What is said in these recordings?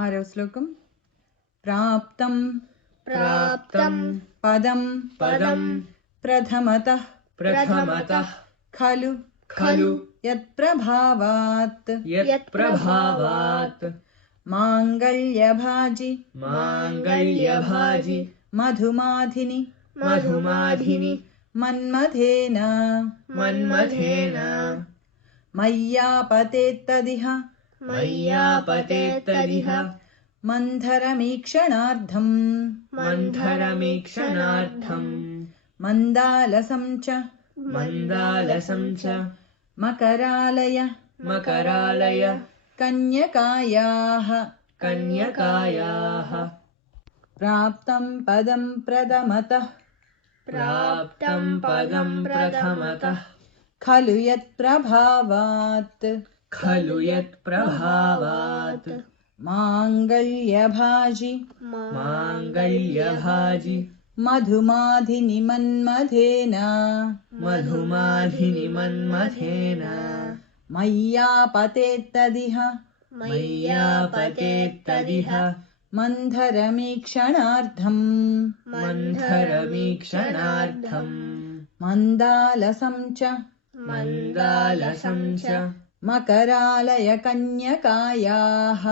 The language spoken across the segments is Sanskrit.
आरव श्लोकम् प्राप्तं पदं प्रथमतः खलु यत्प्रभावात् माङ्गल्यभाजि मधुमाधिनि मन्मथेन मय्यापतेत्तदिह मन्थरमीक्षणार्धम् मन्दालसं च मकरालय कन्यकायाः प्राप्तं पदं प्रथमतः खलु यत्प्रभावात् माङ्गल्यभाजि मधुमाधिनि मन्मथेन मय्यापतेत्तदिह मन्थरमीक्षणार्धम् मन्दालसं च मकरालय कन्यकायाः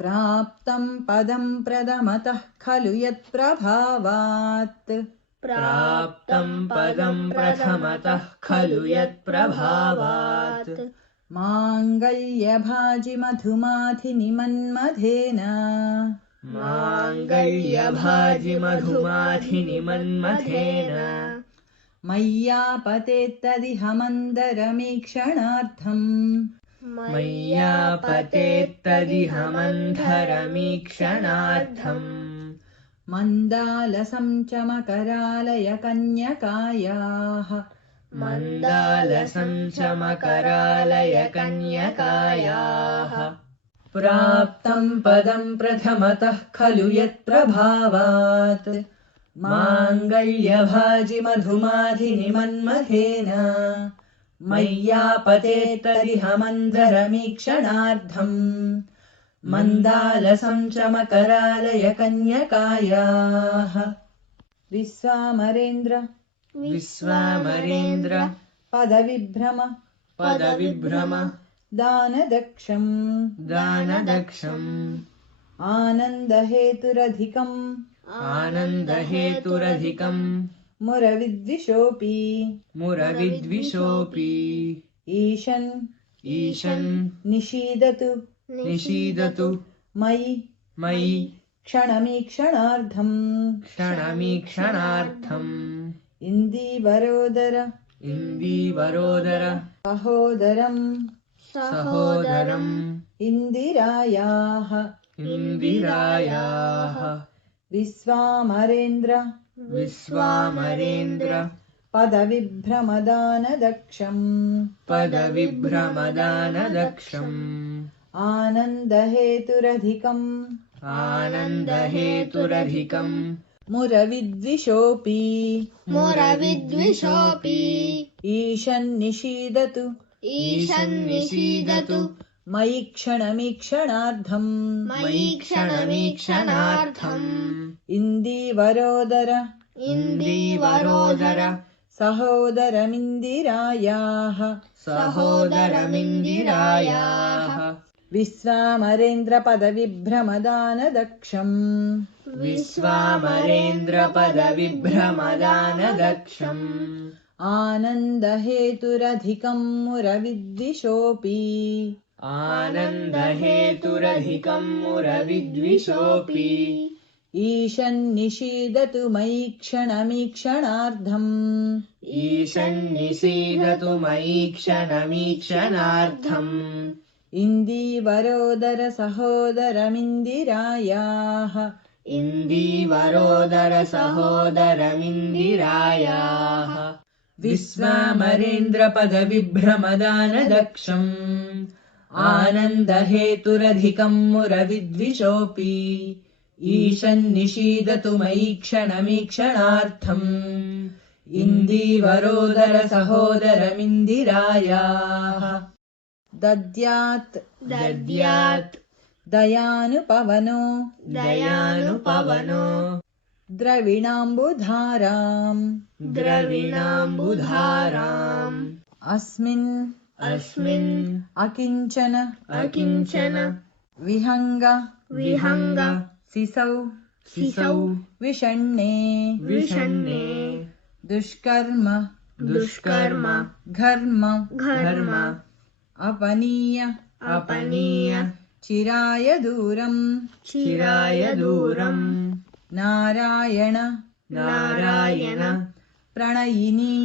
प्राप्तं पदं प्रथमतः खलु यत्प्रभावात् माङ्गल्यभाजि मधुमाधिनि मन्मथेन मय्यापतेत्तदिह मन्थरमीक्षणार्धम् मन्दालसं च मकरालय कन्यकायाः प्राप्तं पदं प्रथमतः खलु यत्प्रभावात् माङ्गल्यभाजि मधुमाधिनि मन्मथेन मय्यापतेत्तदिह मन्थरमीक्षणार्धम् मन्दालसं च मकरालय कन्यकायाः विश्वामरेन्द्र पदविभ्रम दानदक्षम् आनन्दहेतुरधिकम् मुरविद्विषोऽपि ईशन् निषीदतु मयि क्षणमीक्षणार्धम् इन्दीवरोदर सहोदरम् इन्दिरायाः विश्वामरेन्द्र पदविभ्रमदानदक्षम् आनन्दहेतुरधिकम् मुरविद्विषोऽपि ईशन्निषीदतु मयि क्षणमीक्षणार्धम् इन्दीवरोदर सहोदरमिन्दिरायाः विश्वामरेन्द्र पदविभ्रमदानदक्षम् आनन्दहेतुरधिकम् मुरविद्विषोऽपि ईशन्निषीदतु मयि क्षणमीक्षणार्धम् इन्दीवरोदर सहोदरमिन्दिरायाः विश्वामरेन्द्र पदविभ्रमदानदक्षम् आनन्दहेतुरधिकम् मुरविद्विषोऽपि ईशन्निषीदतु मयि क्षणमीक्षणार्धम् इन्दीवरोदर सहोदरमिन्दिरायाः दद्यात् दयानुपवनो द्रविणाम्बुधाराम् अस्मिन् अकिञ्चन विहङ्ग सिसौ विषण्णे दुष्कर्म घर्म अपनीय चिराय दूरम् नारायण प्रणयिनी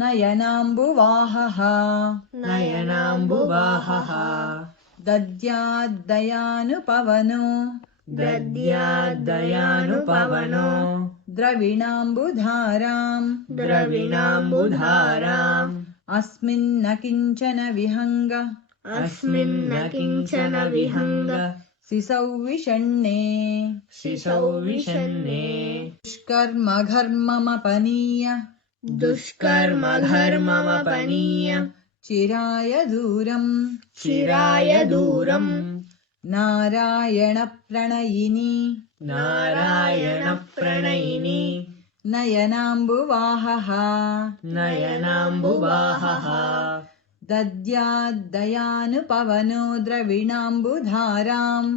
नयनाम्बुवाहः दद्याद्दयानुपवनो द्रविणाम्बुधाराम् अस्मिन्न किञ्चन विहङ्ग सिसौ विषण्णे दुष्कर्मघर्ममपनीय चिराय दूरम् नारायण प्रणयिनी नयनाम्बुवाहः दद्याद्दयानुपवनो द्रविणाम्बुधाराम्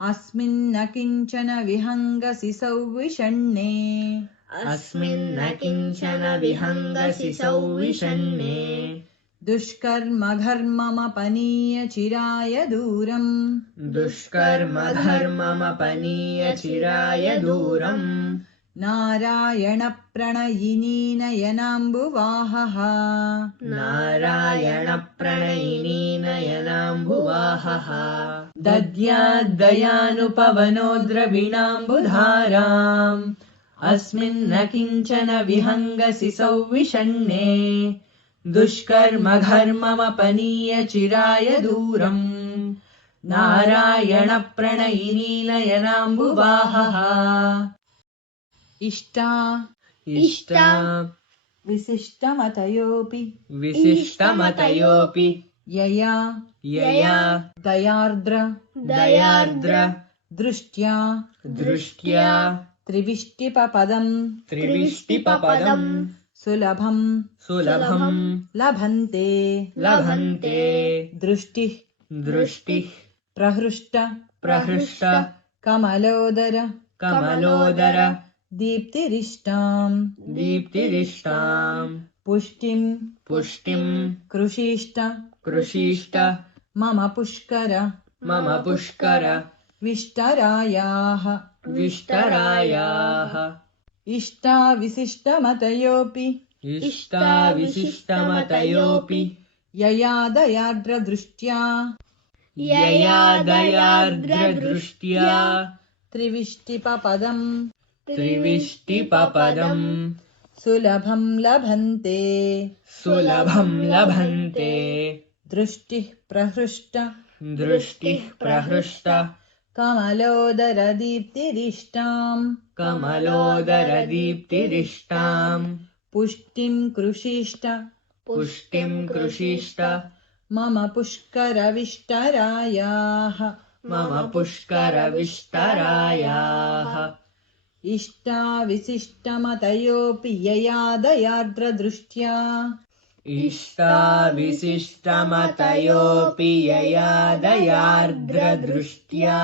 अस्मिन्न किञ्चन विहङ्ग सिसौ विषण्णे दुष्कर्मघर्ममपनीय चिराय दूरम् नारायण प्रणयिनी नयनाम्बुवाहः दद्याद्दयानुपवनो द्रविणाम्बुधाराम् अस्मिन्न किञ्चन विहङ्ग सिसौ विषण्णे दुष्कर्मघर्ममपनीय चिराय दूरम् नारायण प्रणयिनी नयनाम्बुवाहः इष्टा विशिष्टमतयोऽपि यया दयार्द्र दृष्ट्या त्रिविष्टिपपदम् सुलभम् लभन्ते दृष्टिः प्रहृष्ट कमलोदर दीप्तिरिष्टाम् पुष्टिम् कृषीष्ट मम पुष्कर विष्टरायाः इष्टा विशिष्टमतयोऽपि यया दयार्द्र दृष्ट्या त्रिविष्टिपपदम् सुलभम् लभन्ते दृष्टिः प्रहृष्ट कमलोदर दीप्तिरिष्टाम् पुष्टिम् कृषीष्ट मम पुष्कर विष्टरायाः इष्टा विशिष्टमतयोऽपि यया दयार्द्र दृष्ट्या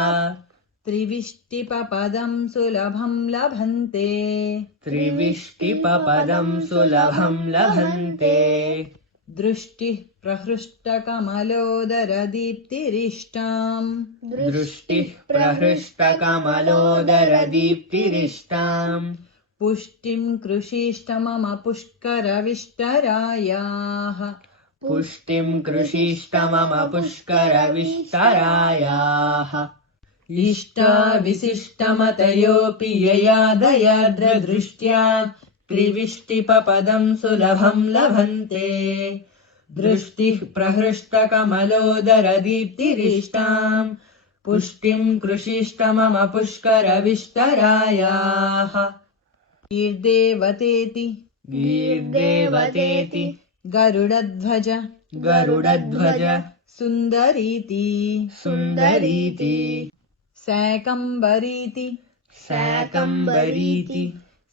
त्रिविष्टिपपदम् सुलभम् लभन्ते दृष्टिः प्रहृष्ट कमलोदर दीप्तिरिष्टाम् पुष्टिम् कृषीष्ट मम पुष्कर विष्टरायाः इष्टा विशिष्टमतयोऽपि यया दयार्द्र दृष्ट्या त्रिविष्टिपपदम् सुलभम् लभन्ते दृष्टिः प्रहृष्ट कमलोदर दीप्तिरिष्टाम् पुष्टिम् कृषिष्ट मम पुष्करविष्टरायाः गीर्देवतेति गीर्देवतेति गरुडध्वज गरुडध्वज सुन्दरीति सुन्दरीति शाकम्भरीति शाकम्भरीति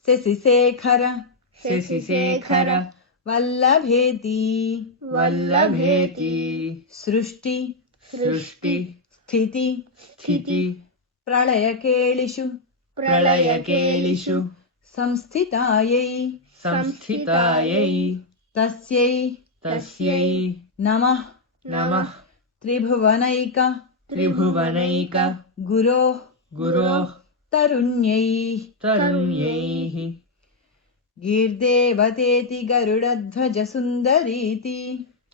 शशिशेखर शशिशेखर वल्लभेति वल्लभेति सृष्टि सृष्टि स्थिति स्थिति प्रलयकेलिषु प्रलयकेलिषु संस्थितायै संस्थितायै तस्यै तस्यै नमः नमः त्रिभुवनैक त्रिभुवनैक गुरोः गुरोः तरुण्यै तरुण्यैः गीर्देवतेति गरुडध्वज सुन्दरीति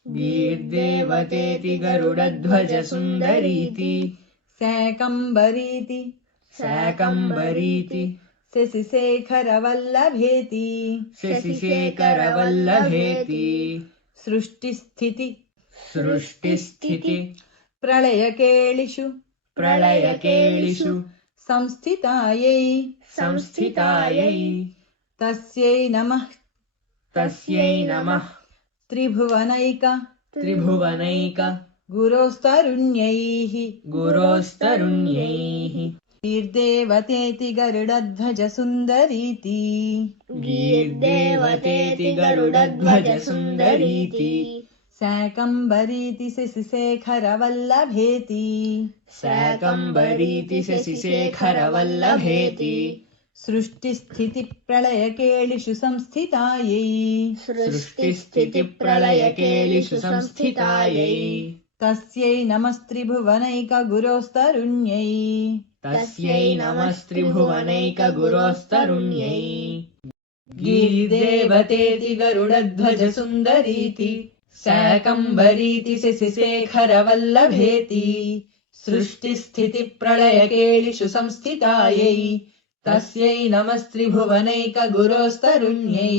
गीर्देवतेति गरुडध्वज सुन्दरीति शाकम्भरीति शाकम्भरीति शशिशेखर वल्लभेति शशिशेखर वल्लभेति सृष्टिस्थिति सृष्टिस्थिति प्रलयकेलिषु प्रलयकेलिषु संस्थितायै संस्थितायै तस्यै नमः तस्यै नमः त्रिभुवनैक त्रिभुवनैक गुरोस्तरुण्यैः गुरोस्तरुण्यैः गीर्देवतेति गरुडध्वज सुन्दरीति गीर्देवतेति गरुडध्वज सुन्दरीति शाकम्भरीति शशिशेखर वल्लभेति शाकम्भरीति शशिशेखर वल्लभेति सृष्टिस्थिति प्रलयकेलिषु संस्थितायै सृष्टिस्थिति प्रलयकेलिषु संस्थितायै तस्यै नमस्त्रिभुवनैक गुरोस्तरुण्यै तस्यै नमस्त्रिभुवनैक गुरोस्तरुण्यै गीर्देवतेति गरुडध्वज सुन्दरीति शाकम्भरीति शशिशेखर वल्लभेति सृष्टिस्थिति प्रलयकेलिषु संस्थितायै तस्यै नमस्त्रिभुवनैक गुरोस्तरुण्यै